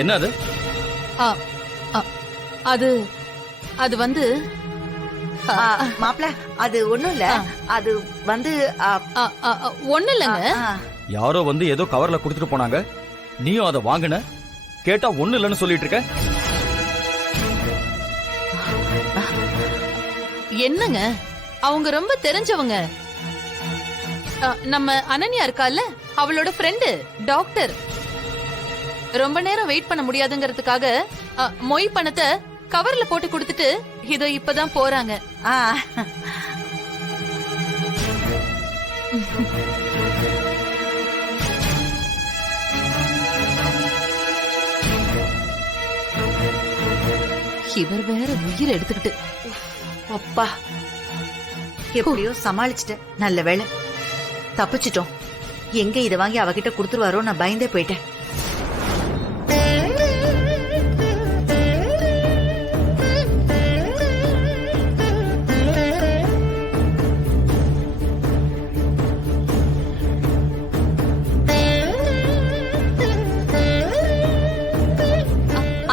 என்ன அது? அது அது வந்து மாப்ள, அது ஒண்ணும் இல்ல. அது வந்து ஒண்ணு இல்லைங்க. யாரோ வந்து ஏதோ கவர்ல குடுத்துட்டு போனாங்க, நீயும் அதை வாங்கின. கேட்டா ஒண்ணு இல்லைன்னு சொல்லிட்டு இருக்க. என்னங்க, அவங்க ரொம்ப தெரிஞ்சவங்க. நம்ம அனன்யா இருக்கால, அவளோட ஃப்ரெண்டு டாக்டர். ரொம்ப நேரம் வெயிட் பண்ண முடியாதுங்கிறதுக்காக மொய் பணத்தை கவர்ல போட்டு கொடுத்துட்டு இதோ இப்பதான் போறாங்க. இவர் வேற உயிர் எடுத்துக்கிட்டு. அப்பா, எப்படியோ சமாளிச்சிட்டேன். நல்ல வேளை தப்பிச்சிட்டோம். எங்க இதை வாங்கி அவகிட்ட கொடுத்துருவாரோ நான் பயந்தே போயிட்டேன்.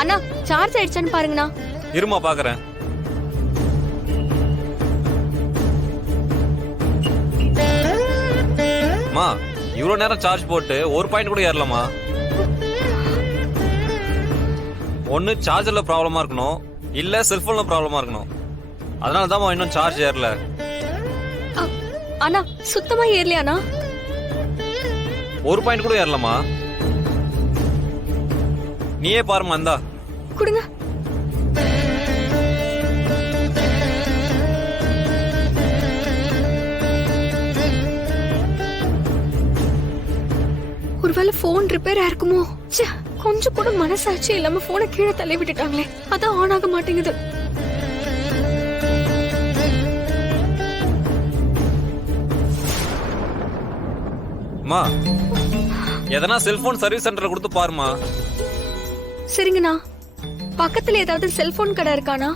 அண்ணா, சார்ஜ் ஆயிடுச்சான்னு பாருங்கண்ணா. இருமா பாக்குறேன். மா, இவ்வளவு நேரம் சார்ஜ் போட்டு ஒரு பாயிண்ட் கூட ஏறலாமா? ஒன்னு சார்ஜர்ல ப்ராப்ளமா இருக்கணும், இல்ல செல்போன்ல ப்ராப்ளமா இருக்கணும். அதனாலதான் இன்னும் சார்ஜ் ஏறல. அண்ணா, சுத்தமா ஏறலையாண்ணா? ஒரு பாயிண்ட் கூட ஏறலாமா? நீயே பாருமா. இந்தா கொடுங்க. ஒருவேளை போன் ரிப்பேர் ஆயிருக்குமோ? கொஞ்சம் கூட மனசாட்சி இல்லாம போனை கீழே தள்ளி விட்டுட்டாங்களே, அதான் ஆன் ஆக மாட்டேங்குது. மா, எதனா செல்போன் சர்வீஸ் சென்டர்ல கொடுத்து பாருமா. சரிங்கண்ணா. பக்கத்துல ஏதாவது செல்போன் கடை இருக்கானா?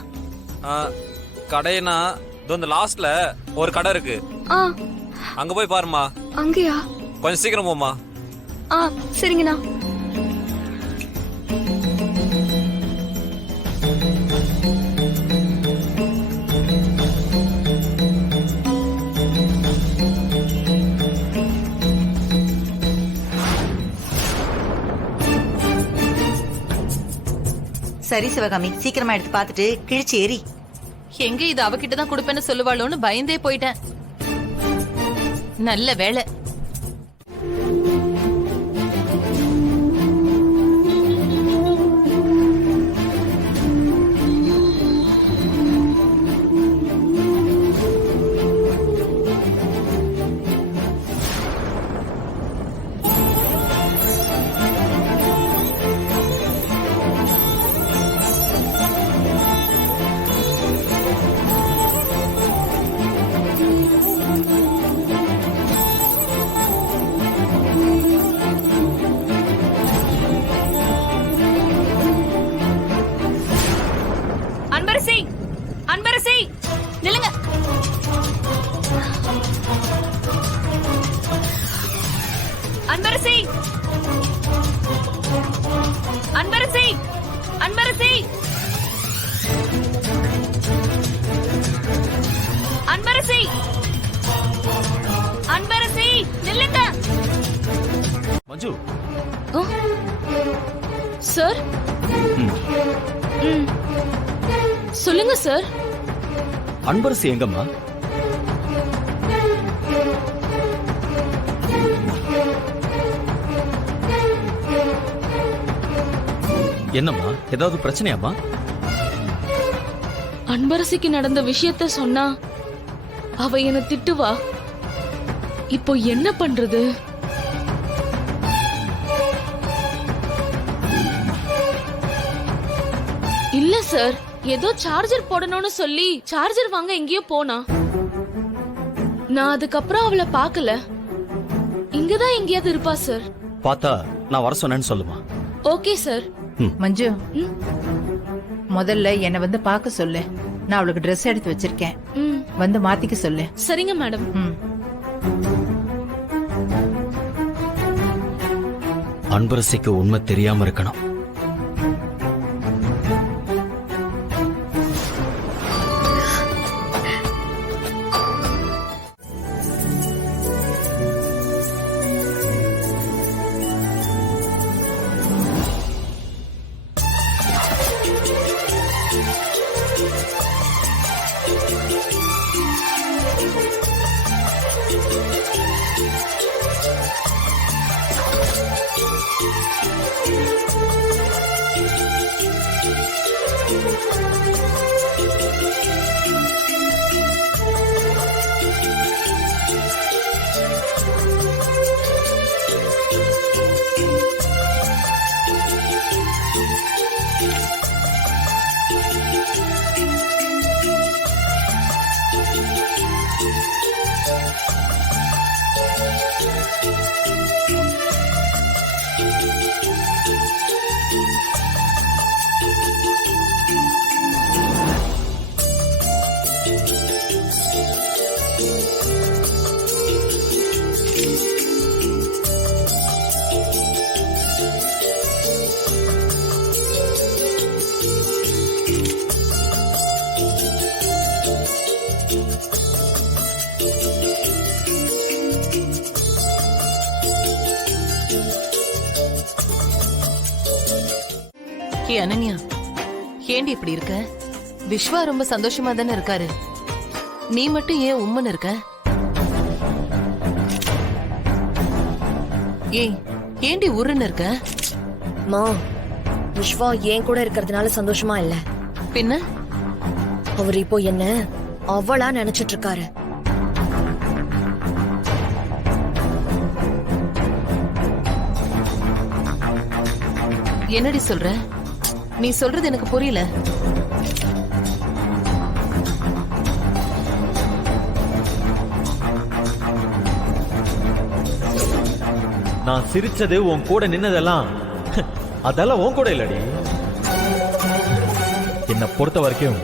கடைனா இந்த லாஸ்ட்ல ஒரு கடை இருக்கு, அங்க போய் பாருமா. அங்கயா? கொஞ்சம் சீக்கிரம் போமா. சரிங்கண்ணா. சரி சிவகாமி, சீக்கிரமா எடுத்து பார்த்துட்டு கிழிச்சு ஏறி. எங்க இது அவகிட்ட தான் கொடுப்பேன்னு சொல்லுவாளோன்னு பயந்தே போயிட்டேன். நல்ல வேலை. அன்பரசி, நில்லுங்க. அன்பரசி, அன்பரசி, அன்பரசி, அன்பரசி, அன்பரசி, நில்லுங்க. மஞ்சு. சார். சொல்லுங்க சார். அன்பரசி எங்கம்மா? என்னம்மா, ஏதாவது பிரச்சனையாமா? அன்பரசிக்கு நடந்த விஷயத்த சொன்னா அவ என்ன திட்டுவா. இப்போ என்ன பண்றது? இல்ல சார், ஏதோ சார்ஜர் போடணும்னு சொல்லி சார்ஜர் வாங்க எங்கேயோ போனா. நான் அதுக்கப்புறம் அவளை பார்க்கல. இங்கதான் எங்கேயாவது இருப்பா சார். பார்த்தா நான் வர சொன்னேன்னு சொல்லுமா. Okay sir. மஞ்சு, முதல்ல என்ன வந்து பார்க்க சொல்லு. நான் அவளுக்கு ட்ரெஸ் எடுத்து வச்சிருக்கேன். வந்து மாத்திக்க சொல்லு. சரிங்க மேடம். ம். அன்பரசிக்கு உண்மை தெரியாம இருக்கணும். ஏ அனன்யா, ஏண்டி இப்படி இருக்க? விஸ்வா ரொம்ப சந்தோஷமா தானே இருக்காரு, நீ மட்டும் ஏன் உம்மன் இருக்க? ஏய், ஏண்டி உருன்னு இருக்க? மா, விஸ்வா ஏன் கூட இருக்கிறதுனால சந்தோஷமா இல்ல. பின்ன அவர் இப்போ என்ன அவளா நினைச்சிட்டு இருக்காரு. என்னடி சொல்ற? நீ சொல்றது எனக்கு புரியல. நான் சிரிச்சது உன் கூட நின்னதெல்லாம் அதெல்லாம் உன் கூட இல்லடி. என்னை பொறுத்த வரைக்கும்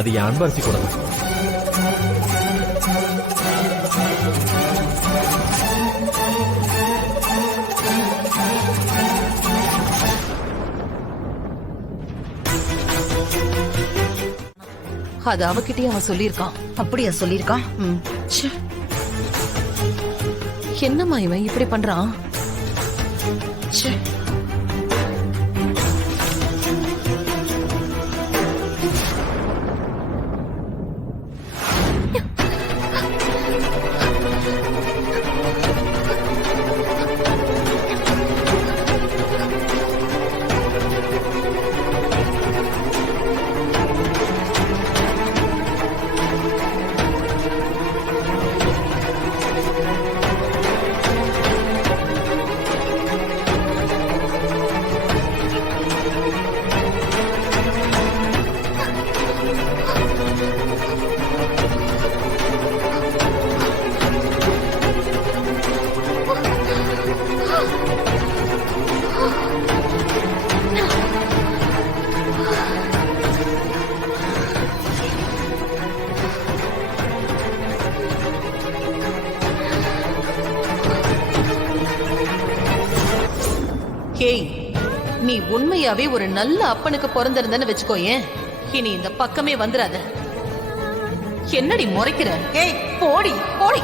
அது என் அன்பரசி கூட தான். அது அவகிட்டயே அவன் சொல்லியிருக்கான். அப்படியா சொல்லிருக்கான்? ம். ச்சே. என்னம்மா இவன் இப்படி பண்றான்? ச்சே. ஏய், நீ உண்மையாவே ஒரு நல்ல அப்பனுக்கு பிறந்திருந்தன்னு வச்சுக்கோயேன், இனி இந்த பக்கமே வந்துராத. என்னடி முறைக்கிற? ஏய், போடி போடி.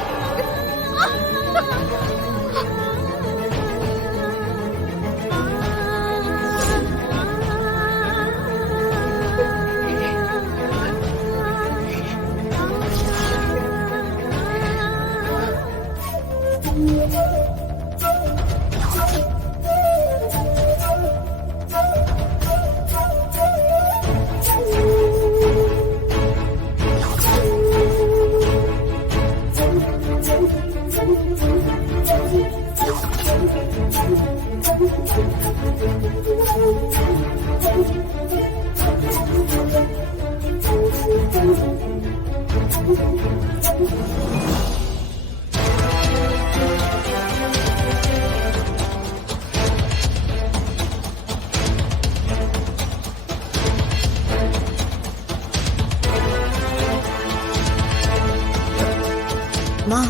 மா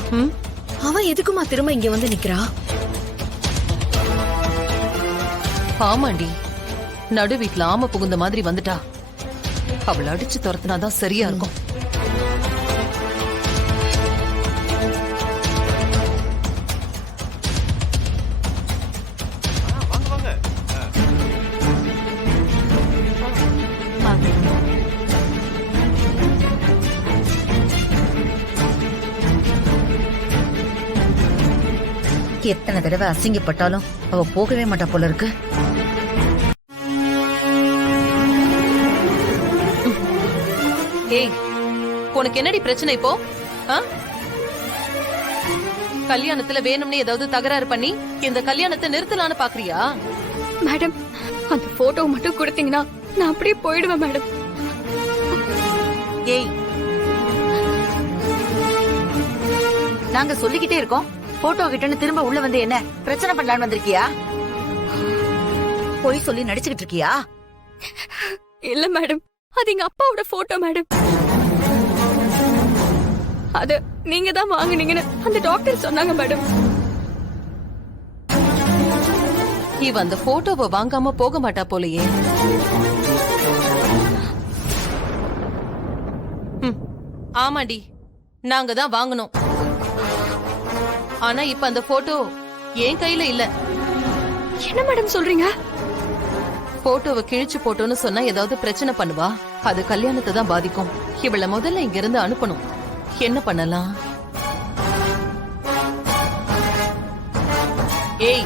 அவ எதுக்குமா திரும்ப இங்க வந்து நிக்கிறா? ஆமாண்டி, நடு வீட்ல ஆம புகுந்த மாதிரி வந்துட்டா. அவளை அடிச்சு துரத்துனாதான் சரியா இருக்கும். எத்தனை தடவை அசிங்கப்பட்டாலும் அவ போகவே மாட்டா போல இருக்கு. ஏய், உனக்கு என்னடி பிரச்சனை இப்போ? ஆ? கல்யாணத்துல வேணும்னு ஏதாவது தகராறு பண்ணி இந்த கல்யாணத்தை நிறுத்தலான்னு பாக்குறியா? மேடம், அந்த போட்டோ மட்டும் கொடுத்தீங்கன்னா நான் அப்படியே போயிடுவேன் மேடம். ஏய், நாங்க சொல்லிக்கிட்டே இருக்கோம். போட்டோ கிட்டன்னு திரும்ப உள்ள வந்து என்ன பிரச்சனை பண்ணலான்னு வந்திருக்கியா? பொய் சொல்லி நடிச்சுக்கிட்டு இருக்கியா? இல்ல மேடம், அது எங்க அப்பாவோட போட்டோ மேடம். அது நீங்க தான் வாங்குனீங்கன்னு அந்த டாக்டர் சொன்னாங்க மேடம். இவ அந்த போட்டோவை வாங்காம போக மாட்டா போலயே. ஆமாடி, நாங்க தான் வாங்கணும். ஆனா இப்ப அந்த போட்டோ என் கையில இல்ல. என்ன மேடம் சொல்றீங்க? போட்டோவை கிழிச்சு போட்டோன்னு சொன்னா ஏதாவது பிரச்சனை பண்ணுவா. அது கல்யாணத்தை தான் பாதிக்கும். இவள முதல்ல இங்க இருந்து அனுப்பணும். என்ன பண்ணலாம்? ஏய்,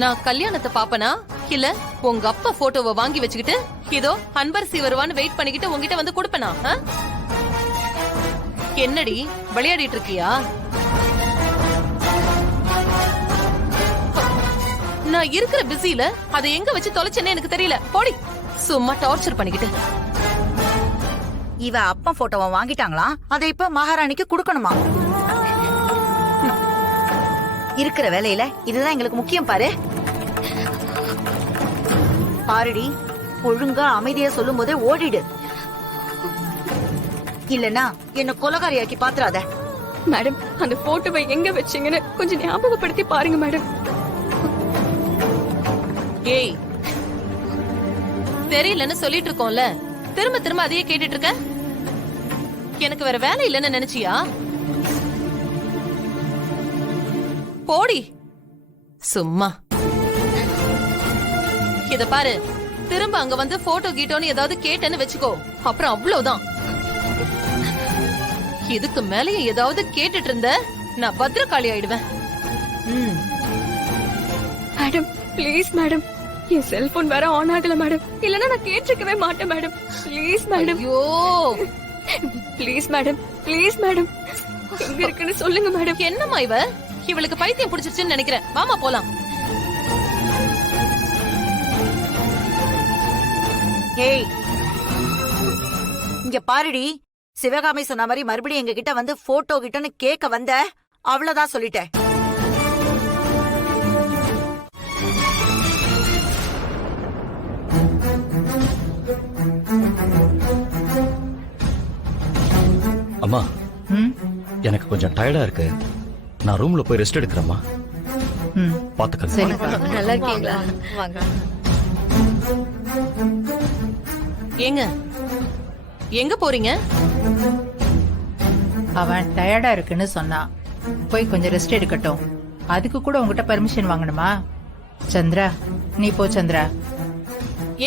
நான் கல்யாணத்தை பாப்பனா இல்ல உங்க அப்பா போட்டோவை வாங்கி வச்சுக்கிட்டு இதோ அன்பரசி வருவான்னு வெயிட் பண்ணிக்கிட்டு உங்ககிட்ட வந்து கொடுப்பனா? என்னடி விளையாடிட்டு இருக்கியா? நான் இருக்கிற பிஸில அதை எங்க வச்சு தொலைச்சேன்னு எனக்கு தெரியல. போடி, சும்மா டார்ச்சர் பண்ணிக்கிட்டு. இவ அப்பா போட்டோவை வாங்கிட்டாங்களா? அதை இப்ப மகாராணிக்கு கொடுக்கணுமா? இருக்கிற வேலையில இதுதான் எங்களுக்கு முக்கியம் பாரு. பாருடி, ஒழுங்கா அமைதியா சொல்லும் போதே ஓடிடு. இல்லனா என்ன கொலகாரியாக்கி பாத்துறாத. மேடம், அந்த போட்டோவை எங்க வச்சீங்கன்னு கொஞ்சம் ஞாபகப்படுத்தி பாருங்க மேடம். ஏய், தெரியலன்னு சொல்லிட்டு இருக்கோம்ல, திரும்ப திரும்ப அதையே கேட்டுட்டு இருக்க. எனக்கு வேற வேலை இல்லைன்னு நினைச்சியா? போடி, சும்மா. இத பாரு, திரும்ப அங்க வந்து போட்டோ கீட்டோன்னு ஏதாவது கேட்டேன்னு வச்சுக்கோ, அப்புறம் அவ்வளவுதான். இதுக்கு மேலயும் ஏதாவது கேட்டுட்டு இருந்த நான் பத்திரகாளி ஆயிடுவேன். Madam, please madam, N cellphone வேற ஆன் ஆகல மேடம். இல்லனா நான் கேட்டிருக்கவே மாட்டேன் மேடம். Please madam. ஐயோ, ப்ளீஸ் மேடம், ப்ளீஸ் மேடம், எங்க இருக்குன்னு சொல்லுங்க மேடம். என்னம்மா இவ? இவளுக்கு பைத்தியம் பிடிச்சிருச்சுன்னு நினைக்கிறேன். வாமா போலாம். ஏய், இங்க பாருடி, சிவகாமி சொன்ன மாதிரி மறுபடியும் எங்க கிட்ட வந்து போட்டோ கிட்டன்னு கேட்க வந்த அவ்வளவுதான் சொல்லிட்டேன். அம்மா, எனக்கு கொஞ்சம் டயர்டா இருக்கு. நான் ரூம்ல போய் ரெஸ்ட் எடுக்கிறேம்மா. பாத்துக்கங்க. நல்லா இருக்கீங்களா? வாங்க. ஏங்க, எங்க போறீங்க? அவன் டயர்டா இருக்குன்னு சொன்னான். போய் கொஞ்சம் ரெஸ்ட் எடுக்கட்டும். அதுக்கு கூட உங்ககிட்ட பெர்மிஷன் வாங்கணுமா? சந்திரா, நீ போ. சந்திரா,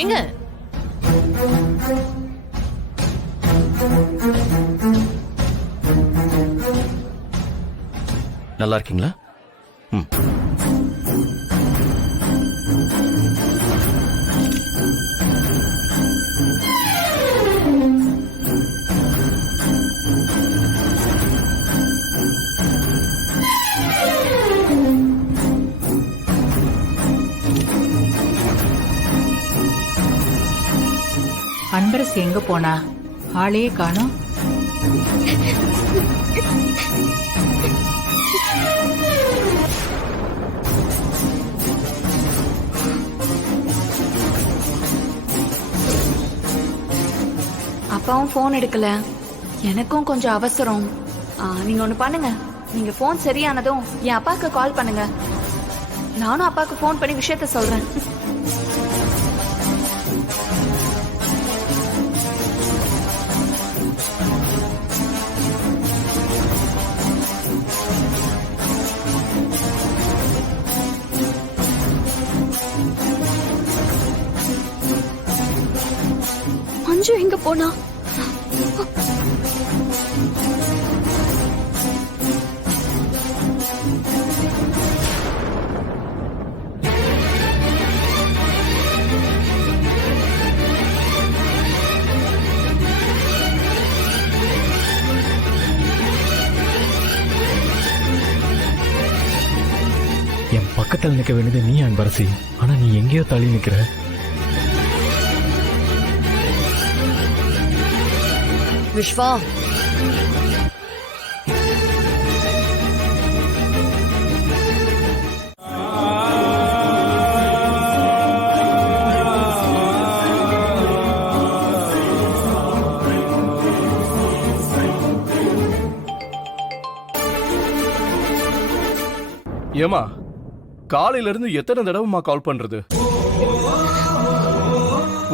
ஏங்க, நல்லா இருக்கீங்களா? அன்பரசி எங்க போனா? ஆளையே காணோம். அப்பாவும் போன் எடுக்கல. எனக்கும் கொஞ்சம் அவசரம். நீங்க ஒண்ணு பண்ணுங்க, நீங்க போன் சரியானதும் என் அப்பாக்கு கால் பண்ணுங்க. நானும் அப்பாக்கு போன் பண்ணி விஷயத்த சொல்றேன். மஞ்சு எங்க போனா? என் பக்கத்துல நிக்க வேண்டியது நீ அன்பரசி, ஆனா நீ எங்கேயோ தள்ளி நிக்கிற. விஸ்வா, ஏமா காலையில இருந்து எத்தனை தடவைமா கால் பண்றது?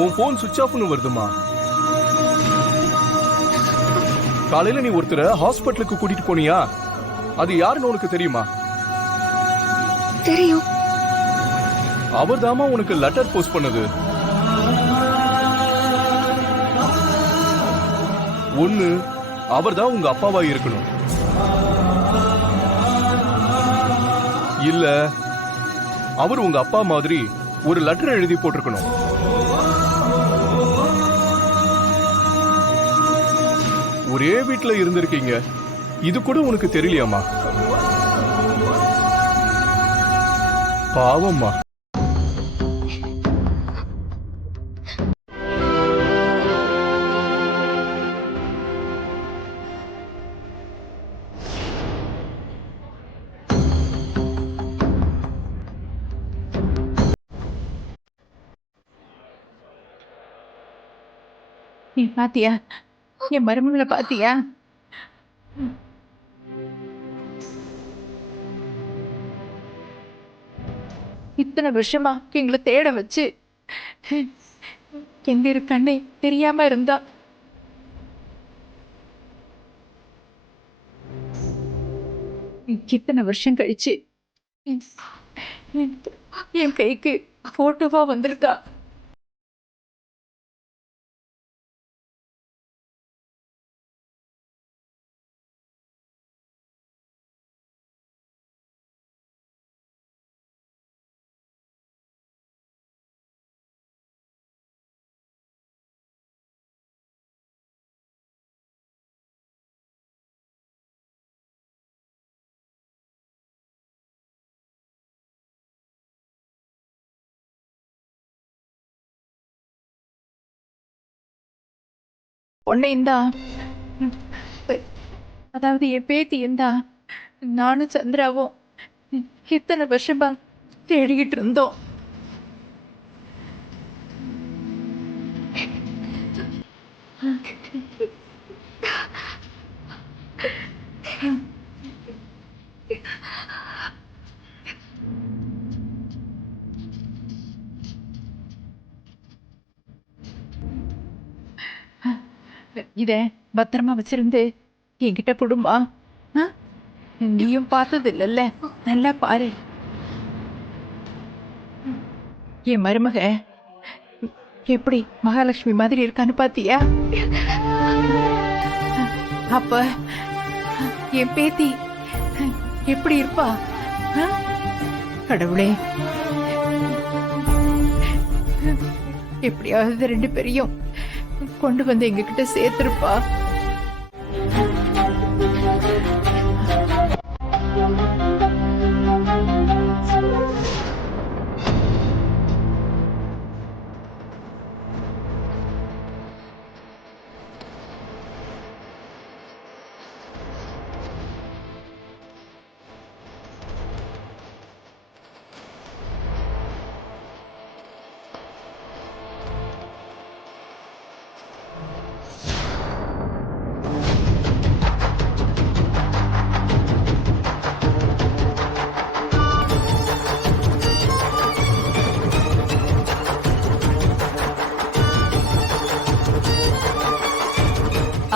உன் போன் சுவிட்ச் ஆஃப்னு வருதுமா. காலையில நீ ஒருத்தரை ஹாஸ்பிட்டலுக்கு கூட்டிட்டு போனியா? அது யாருன்னு உனக்கு தெரியுமா? தெரியும். அவர்தாமா உனக்கு லெட்டர் போஸ்ட் பண்ணது. ஒண்ணு அவர்தான் உங்க அப்பாவா இருக்கணும், இல்ல அவர் உங்க அப்பா மாதிரி ஒரு லெட்டர் எழுதி போட்டிருக்கணும். ஒரே வீட்டுல இருந்திருக்கீங்க, இது கூட உனக்கு தெரியலையாமா? பாவம்மா. நீ பாத்தியா? என் மருமகளை பாத்தியா? இத்தனை வருஷமா எங்களை தேட வச்சு எங்க இருக்கான்னு தெரியாம இருந்தா. இத்தனை வருஷம் கழிச்சு என் கைக்கு போட்டோவா வந்திருக்கா. பொண்ணு இந்தா, அதாவது என் பேத்தி இந்தா. நானும் சந்திராவும் இத்தனை வருஷமா தேடிக்கிட்டு இருந்தோம். இத பத்திரமா வச்சிருந்து என்கிட்ட கொடுமா. நீயும் பார்த்தது இல்லைல்ல, நல்லா பாரு. என் மருமக எப்படி மகாலட்சுமி மாதிரி இருக்கான்னு பாத்தியா? அப்ப என் பேத்தி எப்படி இருப்பா? கடவுளே, எப்படியாவது ரெண்டு பேரையும் கொண்டு வந்து எங்க கிட்ட சேர்த்திருப்பா.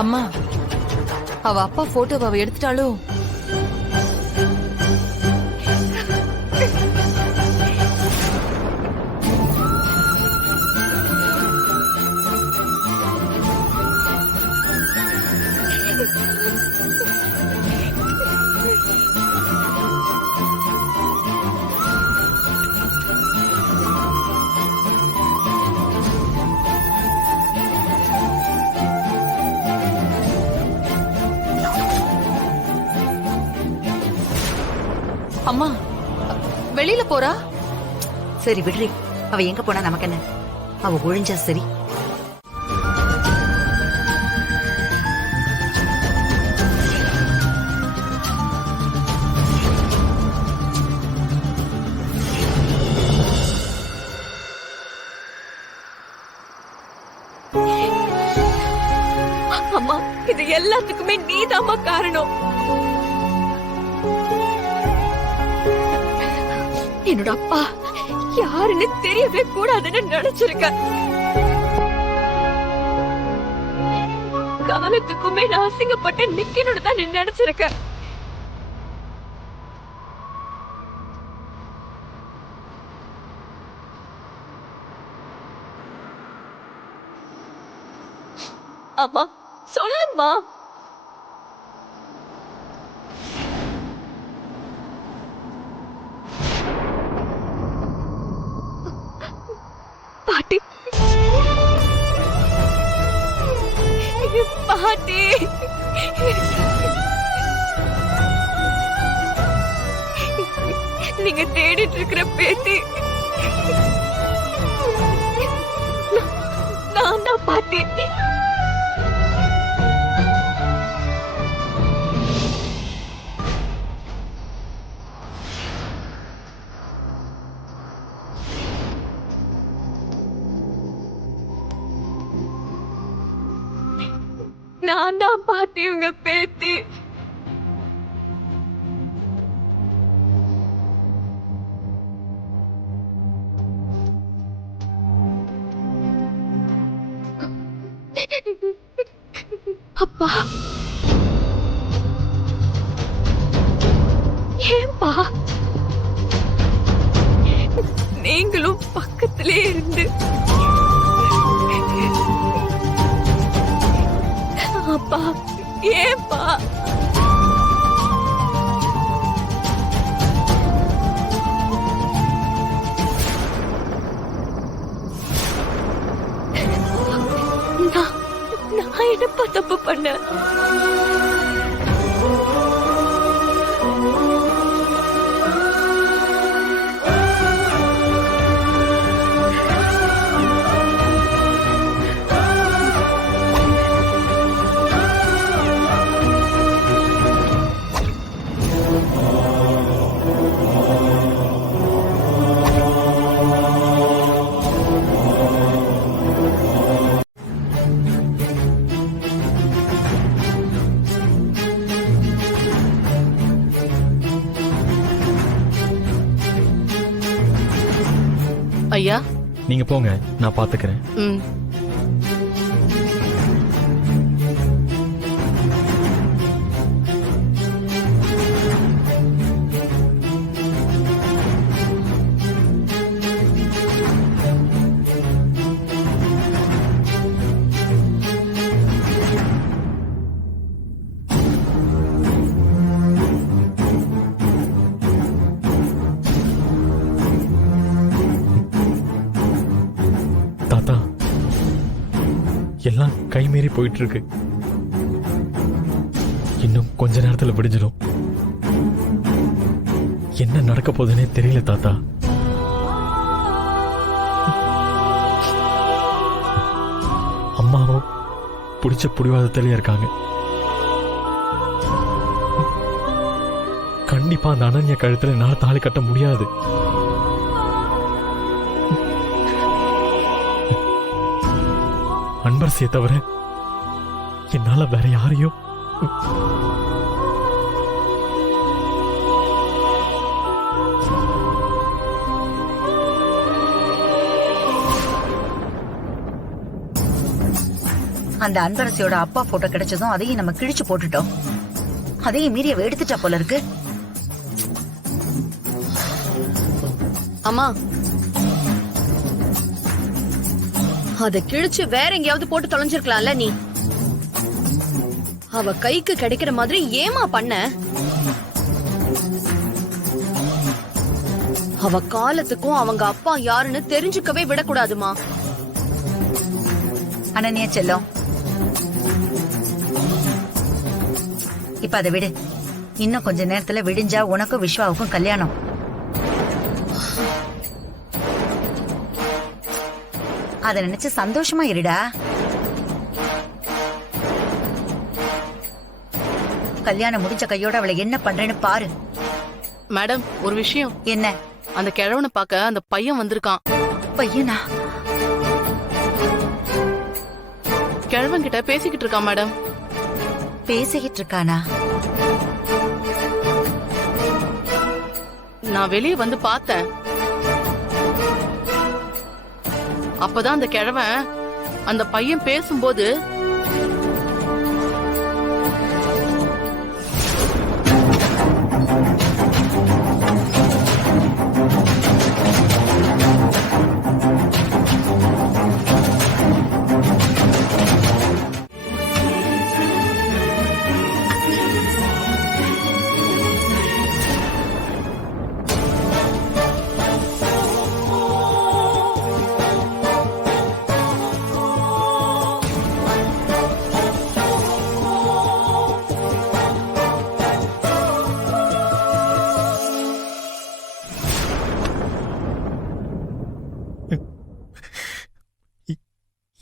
அம்மா, அவ அப்பா போட்டோவை அவ எடுத்துட்டாளோ? அம்மா, வெளியில போறா? சரி விடுறி, அவ எங்க போனா நமக்கு என்ன? அவ ஒழிஞ்சா சரி. அம்மா, இது எல்லாத்துக்குமே நீதாம்மா காரணம். என்னோட அப்பா யாருன்னு தெரியவே கூடாதுன்னு நினைச்சிருக்க. காலத்துக்குமே நான் அசிங்கப்பட்டு நிக்கணும்னு தான் நீ நினைச்சிருக்க. அம்மா சொல்லுமா. பாட்டி, பாட்டி, நீங்க தேடிட்டு இருக்கிற பேத்தி நான் தான் பாட்டி. நான் தான் பாட்டி, உங்க பேத்தி. அப்பா, ஏன்பா நீங்களும் பக்கத்திலே இருந்து அப்பா ஏன்பா? நான் என்னப்பா தப்பு பண்ண? ஐயா, நீங்க போங்க, நான் பாத்துக்கிறேன். தாத்தா, எல்லாம் கைமீறி போயிட்டு இருக்கு. இன்னும் கொஞ்ச நேரத்துல விடிஞ்சிடும். என்ன நடக்க போகுதுன்னே தெரியல தாத்தா. அம்மாவும் பிடிச்ச புடிவாதத்திலே இருக்காங்க. கண்டிப்பா அந்த அனன்யா கழுத்துல என்னால தாலி கட்ட முடியாது. அன்பரசியை தவிர என்னால வேற யாரையும் அந்த அன்பரசியோட அப்பா போட்டோ கிடைச்சதும் அதையும் நம்ம கிழிச்சு போட்டுட்டோம். அதையும் மீறி அவ எடுத்துட்டா போல இருக்கு. அம்மா, அத கிழிச்சு வேற எங்கேயாவது போட்டு தொலைஞ்சிருக்கலாம்ல நீ. அவ கைக்கு கிடைக்கிற மாதிரி ஏமா பண்ண? அவ காலத்துக்கும் அவங்க அப்பா யாருன்னு தெரிஞ்சுக்கவே விடக்கூடாதுமா. அனன்யா செல்லம், இப்ப அதை விடு. இன்னும் கொஞ்ச நேரத்துல விடிஞ்சா உனக்கும் விஸ்வாவுக்கும் கல்யாணம். அத நினைச்சு சந்தோஷமா இருடா. கல்யாணம் முடிஞ்ச கையோட அவளை என்ன பண்றேன்னு பாரு. மேடம், ஒரு விஷயம். என்ன? அந்த கிழவனை பார்க்க அந்த பையன் வந்திருக்கான். பையனா? கிழவன் கிட்ட பேசிக்கிட்டு இருக்கான் மேடம். பேசிக்கிட்டு இருக்கானா? நான் வெளியே வந்து பார்த்தேன். அப்பதான் அந்த கிழவன் அந்த பையன் பேசும்போது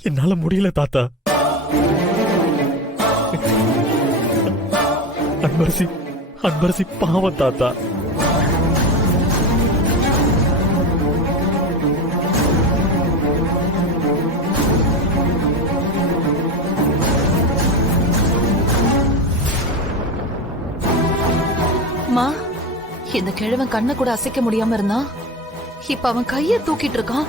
என்னால முடியல தாத்தா. அன்பரசி அன்பரசி பாவம் தாத்தா. மா, இந்த கிழவன் கண்ணை கூட அசைக்க முடியாம இருந்தான். இப்ப அவன் கைய தூக்கிட்டு இருக்கான்.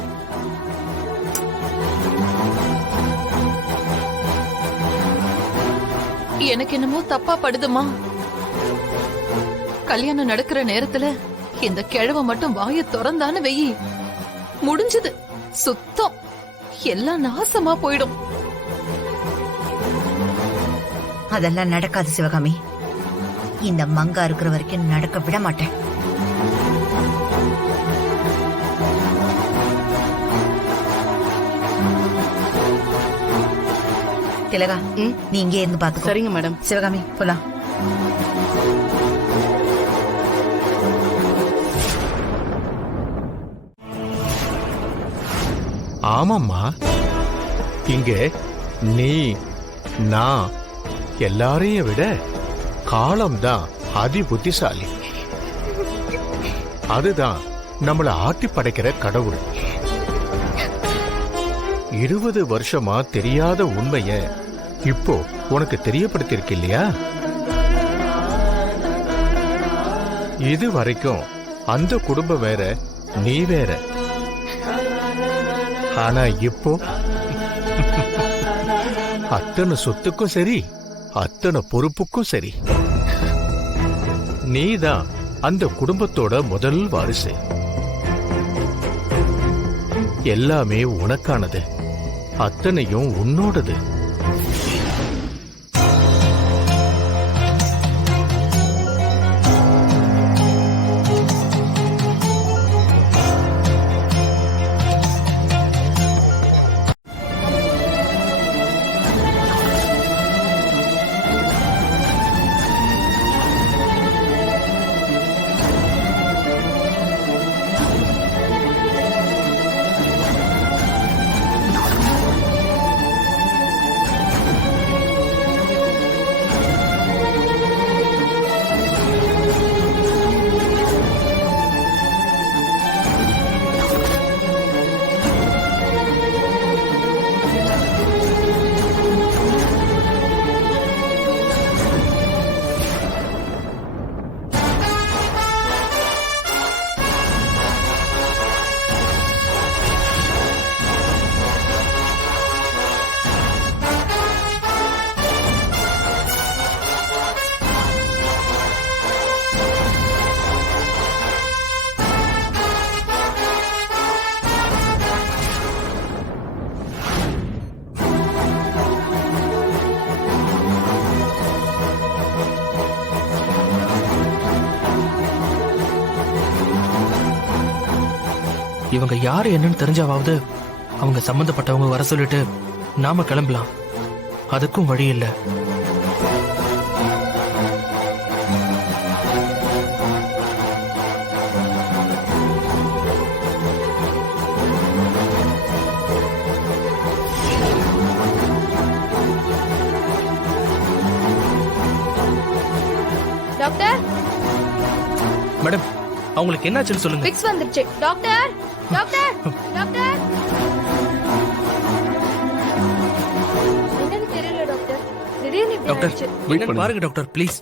எனக்கு என்னமோ தப்பா படுதுமா. கல்யாணம் நடக்கிற நேரத்துல இந்த கிழவ மட்டும் வாய திறந்தான்னு வெயி, முடிஞ்சது, சுத்தம், எல்லாம் நாசமா போயிடும். அதெல்லாம் நடக்காது சிவகாமி. இந்த மங்கா இருக்கிற வரைக்கும் நடக்க விட மாட்டேன். திலகா, நீ இங்கே இருந்து பாத்துக்கோ. சரிங்க மேடம். சிவகாமி போலாம். ஆமாம்மா, இங்க நீ நான் எல்லாரையும் விட காலம்தான் அதி புத்திசாலி. அதுதான் நம்மள ஆட்டி படைக்கிற கடவுள். 20 வருஷமா தெரியாத உண்மைய இப்போ உனக்கு தெரியப்படுத்திருக்கு இல்லையா? இது வரைக்கும் அந்த குடும்பம் வேற, நீ வேற. ஆனா இப்போ அத்தனை சொத்துக்கும் சரி, அத்தனை பொறுப்புக்கும் சரி, நீதான் அந்த குடும்பத்தோட முதல் வாரிசு. எல்லாமே உனக்கானது, அத்தனையும் உன்னோடது. இவங்க யாரு என்னன்னு தெரிஞ்சாவது அவங்க சம்பந்தப்பட்டவங்க வர சொல்லிட்டு நாம கிளம்பலாம். அதுக்கும் வழி இல்லை. டாக்டர் மேடம், அவங்களுக்கு என்னாச்சுன்னு சொல்லுங்க. பிக்ஸ் வந்துருச்சு. டாக்டர் டாக்டர் டாக்டர் என்னன்னு தெரியல டாக்டர். திடீர்னு இப்படி டாக்டர் ஆயிடுச்சு. என்னன்னு பாருங்க டாக்டர் ப்ளீஸ்.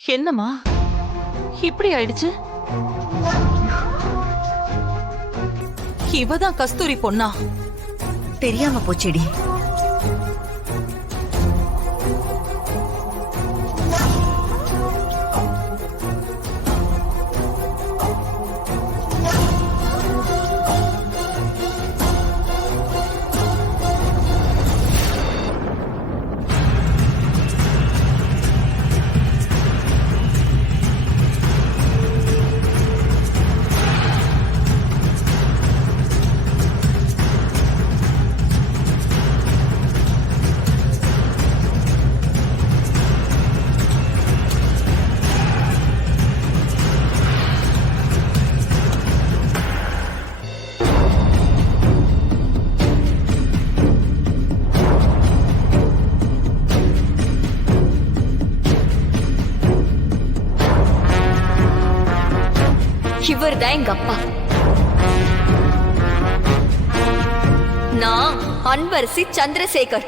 என்னம்மா இப்படி ஆயிடுச்சு? இவதான் கஸ்தூரி பொண்ணா? தெரியாம போச்சேடி. இவர் தான் எங்க அப்பா. நான் அன்பரசி சந்திரசேகர்.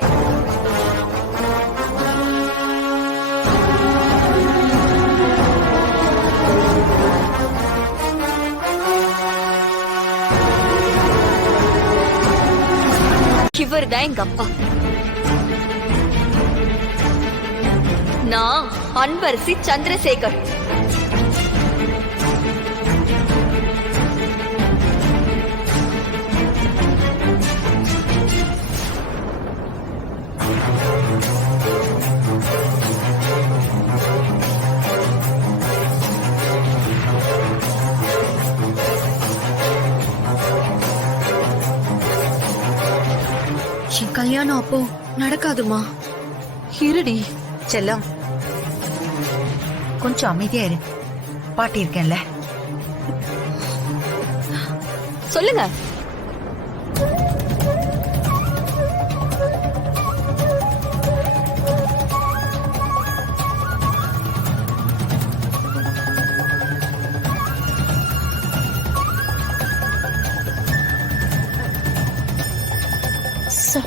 இவர் தான் எங்க அப்பா. நான் அன்பரசி சந்திரசேகர். என் கல்யாணம் அப்போ நடக்காதுமா. இருடி செல்லம், கொஞ்சம் அமைதியா இரு. பாட்டி இருக்கேன்ல. சொல்லுங்க.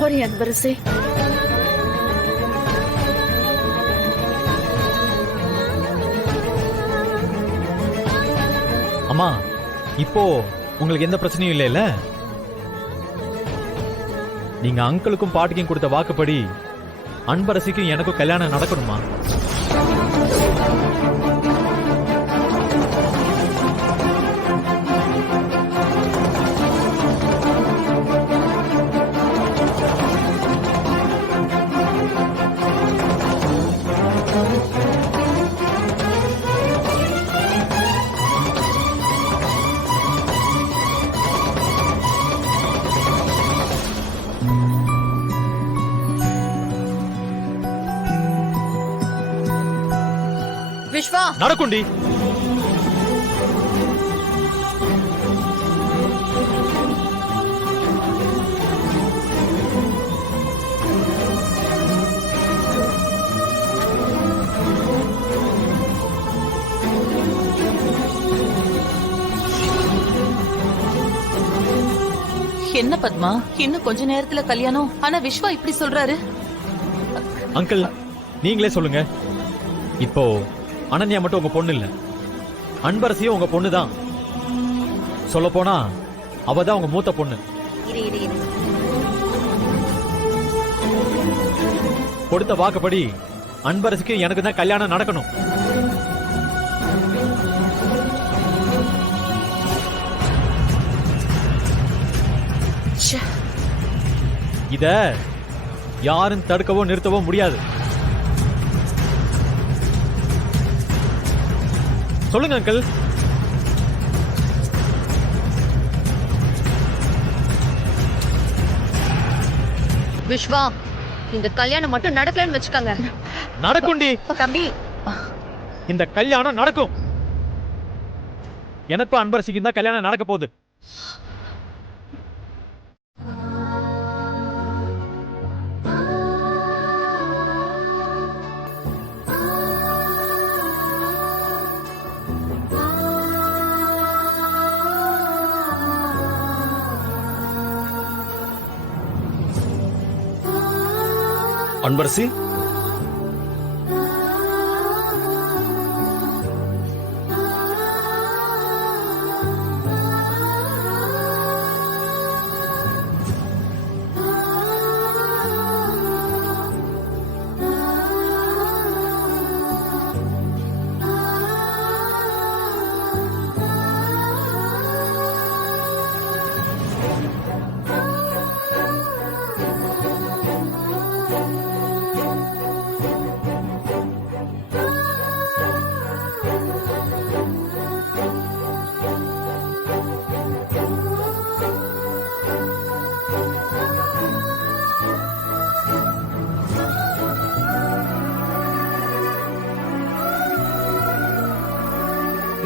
சாரி அன்பரசே. அம்மா, இப்போ உங்களுக்கு எந்த பிரச்சனையும் இல்லைல்ல? நீங்க அங்கிளுக்கும் பாட்டிக்கும் கொடுத்த வாக்குப்படி அன்பரசிக்கும் எனக்கும் கல்யாணம் நடக்கணுமா? விஸ்வா நடக்கும்டி. என்ன பத்மா, இன்னும் கொஞ்ச நேரத்துல கல்யாணம், ஆனா விஸ்வா இப்படி சொல்றாரு. அங்கிள் நீங்களே சொல்லுங்க. இப்போ அனன்யா மட்டும் உங்க பொண்ணு இல்ல, அன்பரசியும் உங்க பொண்ணு தான். சொல்ல போனா அவதான் உங்க மூத்த பொண்ணு. கொடுத்த வாக்குப்படி அன்பரசிக்கு எனக்கு தான் கல்யாணம் நடக்கணும். இத யாரும் தடுக்கவோ நிறுத்தவோ முடியாது. சொல்லுங்க அங்கிள். விஸ்வா இந்த கல்யாணம் மட்டும் நடக்கலன்னு வச்சுக்கோங்க. நடக்கும்டி தம்பி, இந்த கல்யாணம் நடக்கும். எனக்கும் அன்பரசிக்கு தான் கல்யாணம் நடக்க போகுது. அன்பரசி,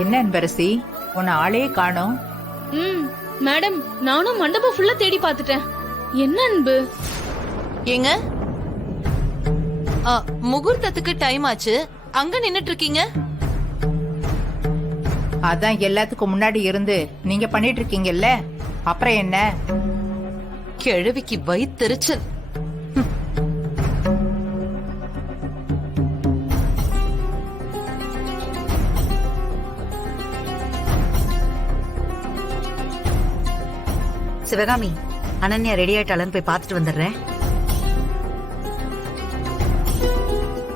என்ன அன்பரசி, உன்னை ஆளே காணோம். மேடம், நானும் மண்டபம் ஃபுல்லா தேடி பார்த்துட்டேன். என்ன அன்பு? ஏங்க, முகூர்த்தத்துக்கு டைம் ஆச்சு, அங்க நின்னுட்டு இருக்கீங்க. அதான் எல்லாத்துக்கும் முன்னாடி இருந்து நீங்க பண்ணிட்டு இருக்கீங்கல்ல, அப்புறம் என்ன? கிழவிக்கு வயித்தெரிச்சல். சிவகாமி, அனன்யா ரெடி ஆயிட்டாளன்னு போய் பார்த்துட்டு வந்துடுறேன்.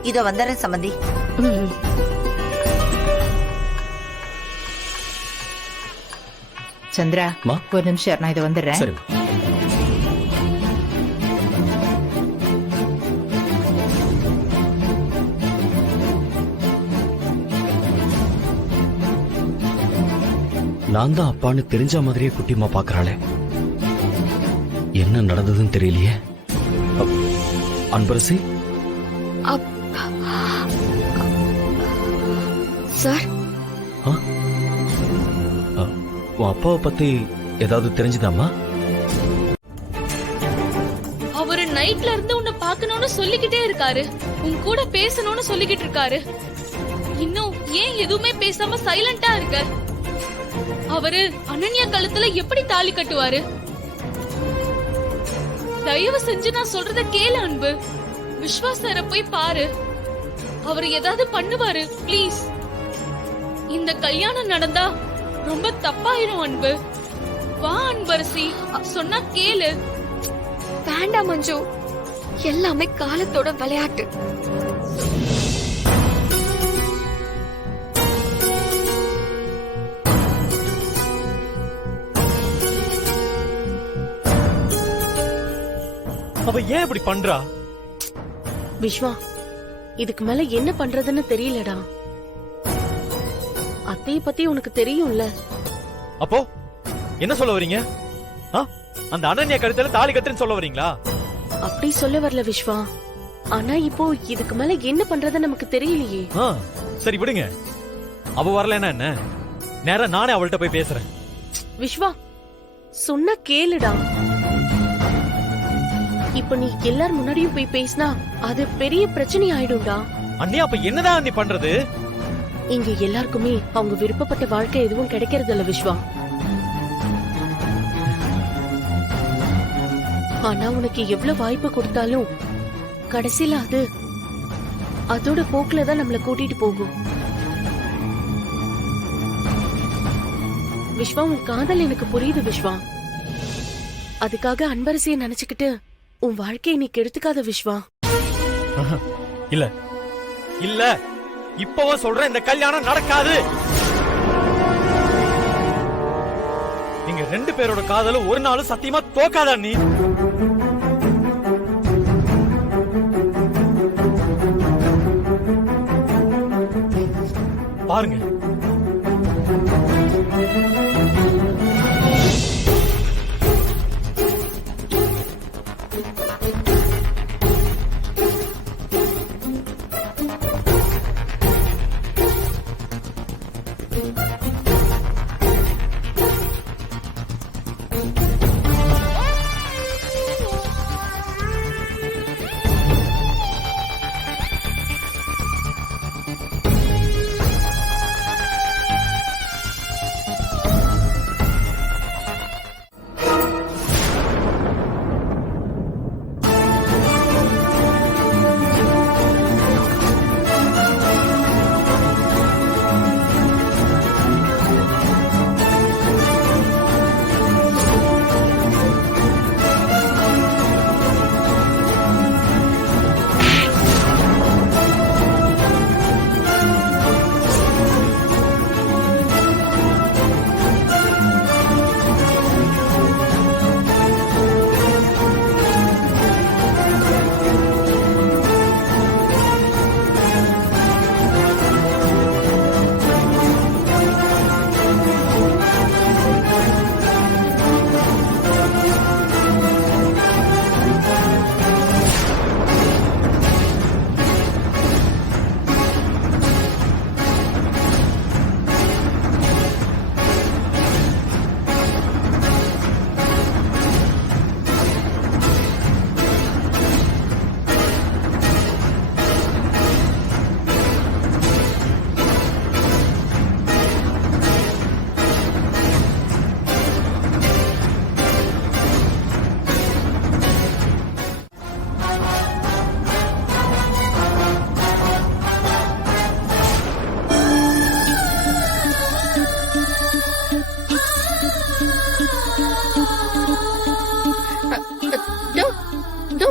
இதோ வந்துடுறேன் சம்பந்தி. சந்திரா, ஒரு நிமிஷம், நான் இதை வந்துடுறேன். நான் தான் அப்பான்னு தெரிஞ்ச மாதிரியே குட்டிமா பாக்குறாளே, என்ன நடந்ததுன்னு தெரியலையே. அன்பரசி சார், உன் அப்பாவை பத்தி ஏதாவது தெரிஞ்சுதாமா? அவரு நைட்ல இருந்து உன்னை பார்க்கணும்னு சொல்லிக்கிட்டே இருக்காரு, உன் கூட பேசணும்னு சொல்லிக்கிட்டு இருக்காரு. இன்னும் ஏன் எதுவுமே பேசாம சைலண்டா இருக்க? அவரு அனன்யா கழுத்துல எப்படி தாலி கட்டுவாரு? தயவு செஞ்சு நான் சொல்றத கேளு அன்பு. விஸ்வாசர போய் பாரு, அவர் ஏதாவது பண்ணுவாரு. ப்ளீஸ், இந்த கல்யாணம் நடந்தா ரொம்ப தப்பாயிரும் அன்பு. வா அன்பரசி, சொன்னா கேளு. வேண்டாம் மஞ்சு, எல்லாமே காலத்தோட விளையாட்டு. அவ ஏன் இப்படி பண்றா? விஸ்வா, இதுக்கு மேல என்ன பண்றதுன்னு தெரியலடா. அத்தைய பத்தி உனக்கு தெரியும்ல. அப்போ என்ன சொல்ல வரீங்க? அந்த அனன்யா கழுத்துல தாலி கட்டுன்னு சொல்ல வரீங்களா? அப்படி சொல்ல வரல விஸ்வா. ஆனா இப்போ இதுக்கு மேல என்ன பண்றது நமக்கு தெரியலையே. சரி விடுங்க, அவ வரலன்னா என்ன, நேரா நானே அவள்கிட்ட போய் பேசுறேன். விஸ்வா சொன்னா கேளுடா. இப்ப நீ எல்லார் முன்னாடியும் போய் பேசினா அது பெரிய பிரச்சனை ஆயிடும்டா. அண்ணி அப்ப என்னதான் அண்ணி பண்றது? இங்க எல்லாருக்குமே அவங்க விருப்பப்பட்ட வாழ்க்கை எதுவும் கிடைக்கிறது இல்ல விஸ்வா. ஆனா உனக்கு எவ்வளவு வாய்ப்பு கொடுத்தாலும் கடைசியில அது அதோட போக்குல தான் நம்மள கூட்டிட்டு போகும். விஸ்வா உன் காதல் எனக்கு புரியுது விஸ்வா. அதுக்காக அன்பரசியை நினைச்சுக்கிட்டு உன் வாழ்க்கையை நீ கெடுத்துக்காத விஸ்வா. இல்ல இல்ல, இப்பவும் சொல்றேன், இந்த கல்யாணம் நடக்காது. நீங்க 2 பேரோட காதலும் ஒரு நாளும் சத்தியமா தோக்காதா நீ? பாருங்க,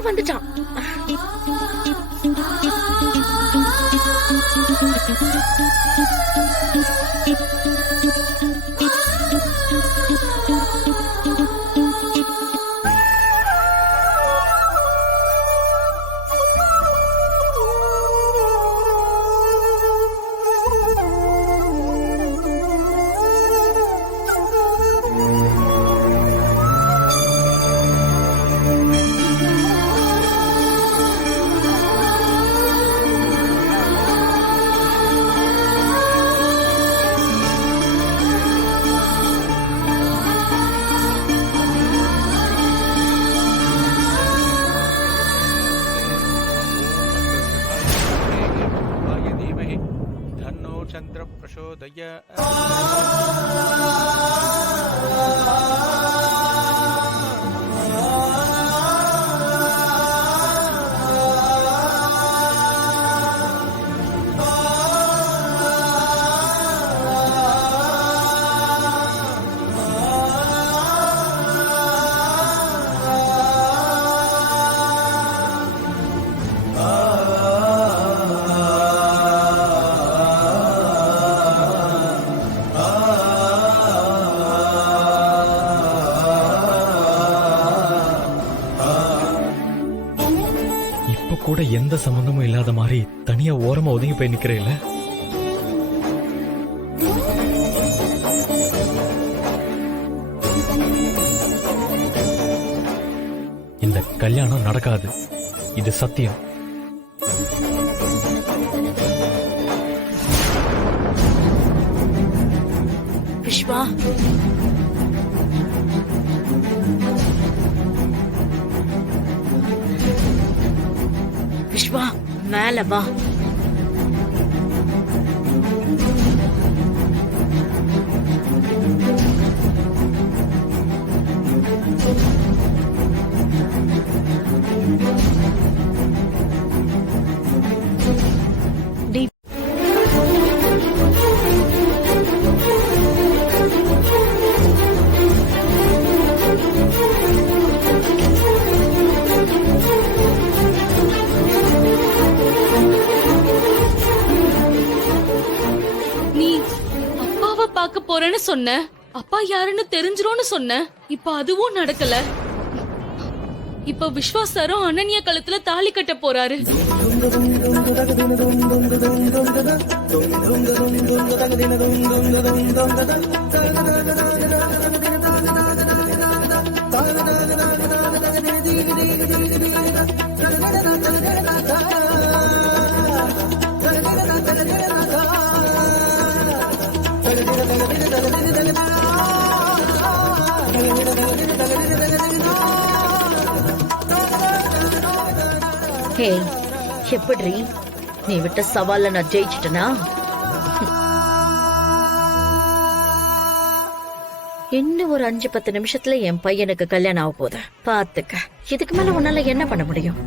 வந்துட்டான். चंद्र प्रचोदय கூட எந்த சம்பந்தமும் இல்லாத மாதிரி தனியா ஓரமா ஒதுங்கி போய் நிக்கிறேல. இந்த கல்யாணம் நடக்காது, இது சத்தியம். விஸ்வா விஸ்வா மேல வா. நீ அப்பாவை பார்க்க போறேன்னு சொன்ன, அப்பா யாருன்னு தெரிஞ்சிரும்னு சொன்ன. இப்ப அதுவும் நடக்கல. இப்ப விஸ்வாஸ் சாரும் அனன்யா கழுத்துல தாலி கட்ட போறாரு. ஹே, எப்படி நீ விட்ட சவால்ல நான் ஜெயிச்சிட்டனா? இன்னும் ஒரு 5-10 நிமிஷத்துல என் பையனுக்கு கல்யாணம் ஆக போகுது. பாத்துக்க, இதுக்கு மேல உன்னால என்ன பண்ண முடியும்?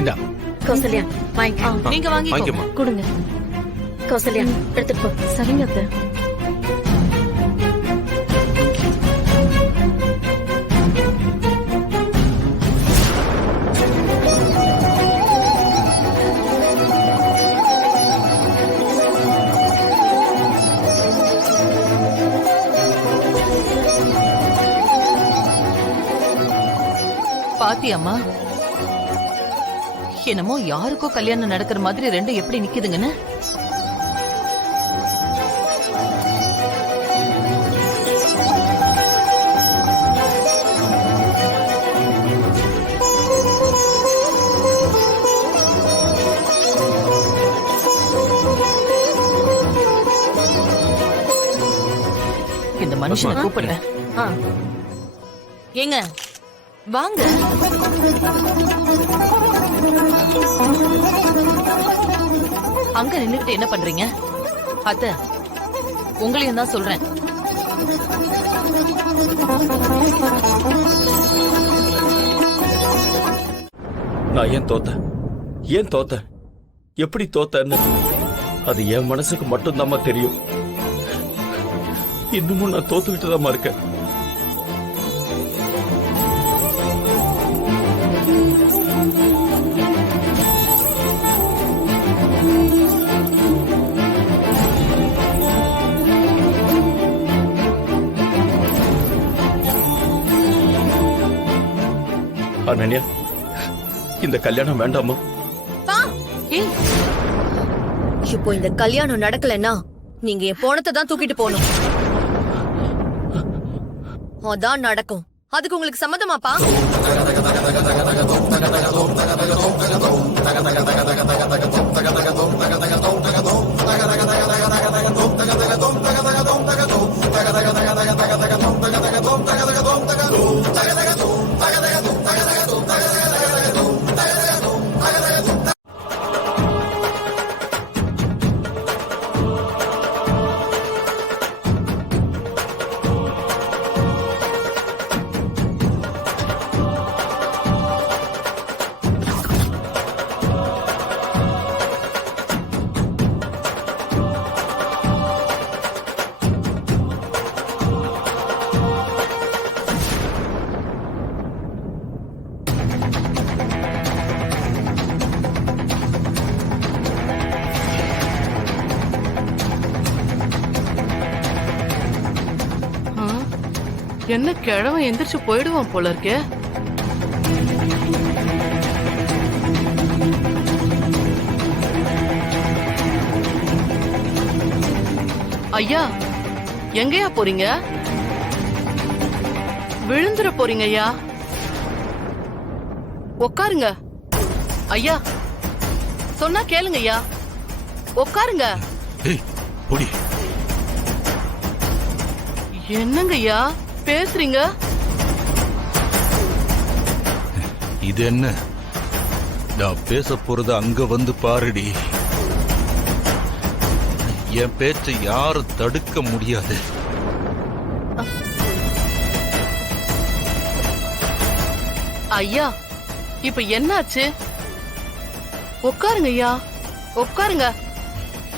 இந்தா கௌசல்யா வாங்க. நீங்க வாங்கிக்கோங்க. கொடுங்க கௌசல்யா, எடுத்துட்டு போ. சரிங்க அத்தை. பாத்தியம்மா, என்னமோ யாருக்கோ கல்யாணம் நடக்கிற மாதிரி ரெண்டும் எப்படி நிக்குதுங்கன்னு. இந்த மனுஷனை கூப்பிடுறேன். ஏங்க வாங்க. அங்க நின்னுகிட்டு என்ன பண்றீங்க? அத்தை, உங்களையும் தான் சொல்றேன். நான் ஏன் தோத்தேன் எப்படி தோத்தேன்னு அது என் மனசுக்கு மட்டும்தான் தெரியும். இன்னமும் நான் தோத்துக்கிட்டு தான் இருக்கேன். அனன்யா, இந்த கல்யாணம் வேண்டாமா? இப்போ இந்த கல்யாணம் நடக்கலன்னா நீங்க என் போனத்தை தான் தூக்கிட்டு போகணும். அதான் நடக்கும். அதுக்கு உங்களுக்கு சம்மதமாப்பா? என்ன கிழவன் எந்திரிச்சு போயிடுவான் போல இருக்கே. ஐயா, எங்கயா போறீங்க? விழுந்துற போறீங்க ஐயா. உட்காருங்க ஐயா, சொன்னா கேளுங்க ஐயா, உட்காருங்க. என்னங்க ஐயா பேசுறீங்க? இது என்ன? நான் பேச போறது அங்க வந்து பாருடி. என் பேச்சை யாரும் தடுக்க முடியாது. ஐயா, இப்ப என்னாச்சு? உட்காருங்க ஐயா, உட்காருங்க,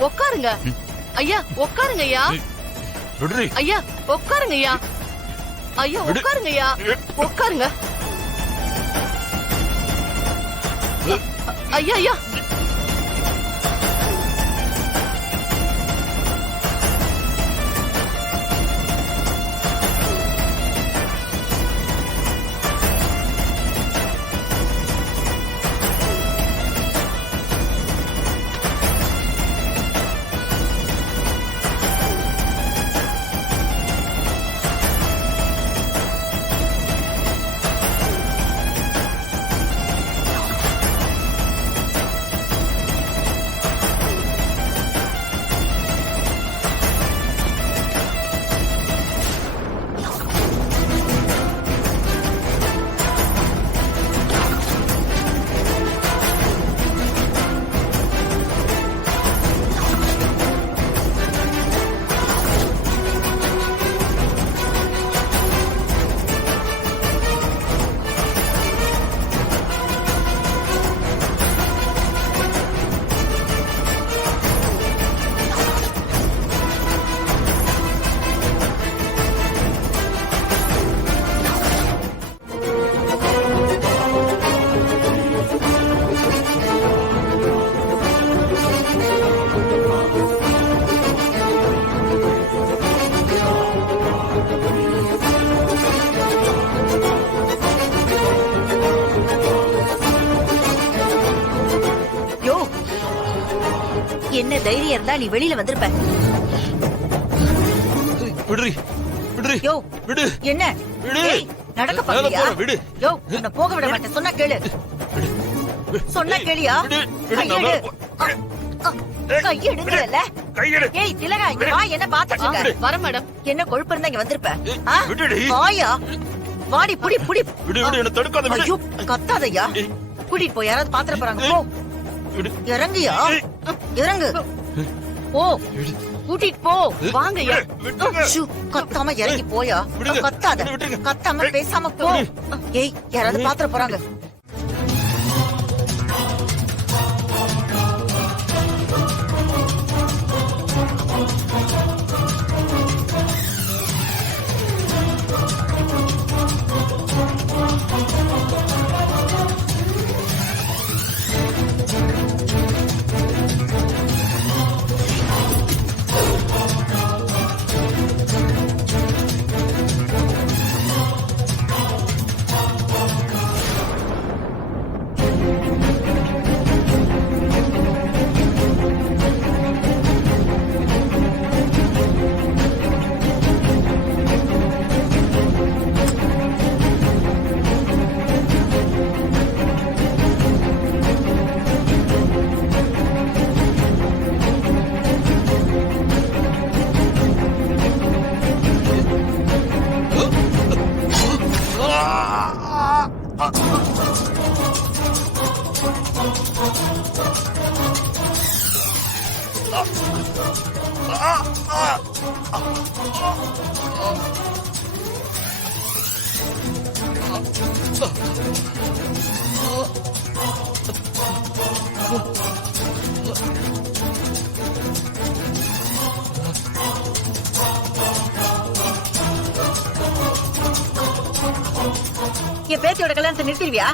உட்காருங்க ஐயா, உட்காருங்க ஐயா. ஐயா உட்காருங்க ஐயா, ஐயா உட்காருங்க ஐயா, உட்காருங்க ஐயா. ஐயா என்ன தைரியம் இருந்தா நீ வெளியில வந்திருப்ப. விடுறி விடுறி. யோ விடு. என்ன நடக்க பாக்கறியா? யோ உன்னை போக விட மாட்டேன், சொன்னா கேளு. சொன்னா கேளியா? கையெடுங்கல. ஏய் திலகா, இங்க வா, என்ன பாத்துட்டு இருக்க? வர மேடம். என்ன கொழுப்பு இருந்தா இங்க வந்திருப்ப? வாயா, வாடி, புடி புடி. ஐயோ கத்தாதையா, கூட்டிட்டு போய் யாராவது பாத்திர போறாங்க. போ இறங்குயா, இறங்கு. ஓ கூட்டிட்டு போ. வாங்கயா. கத்தாம இறங்கி போயா. கத்தாத, கத்தாம பேசாம போ. ஏய் யாராவது பாத்திர போறாங்க. என் பேத்தியோட கல்யாணத்தை நிறுத்திடுவியா?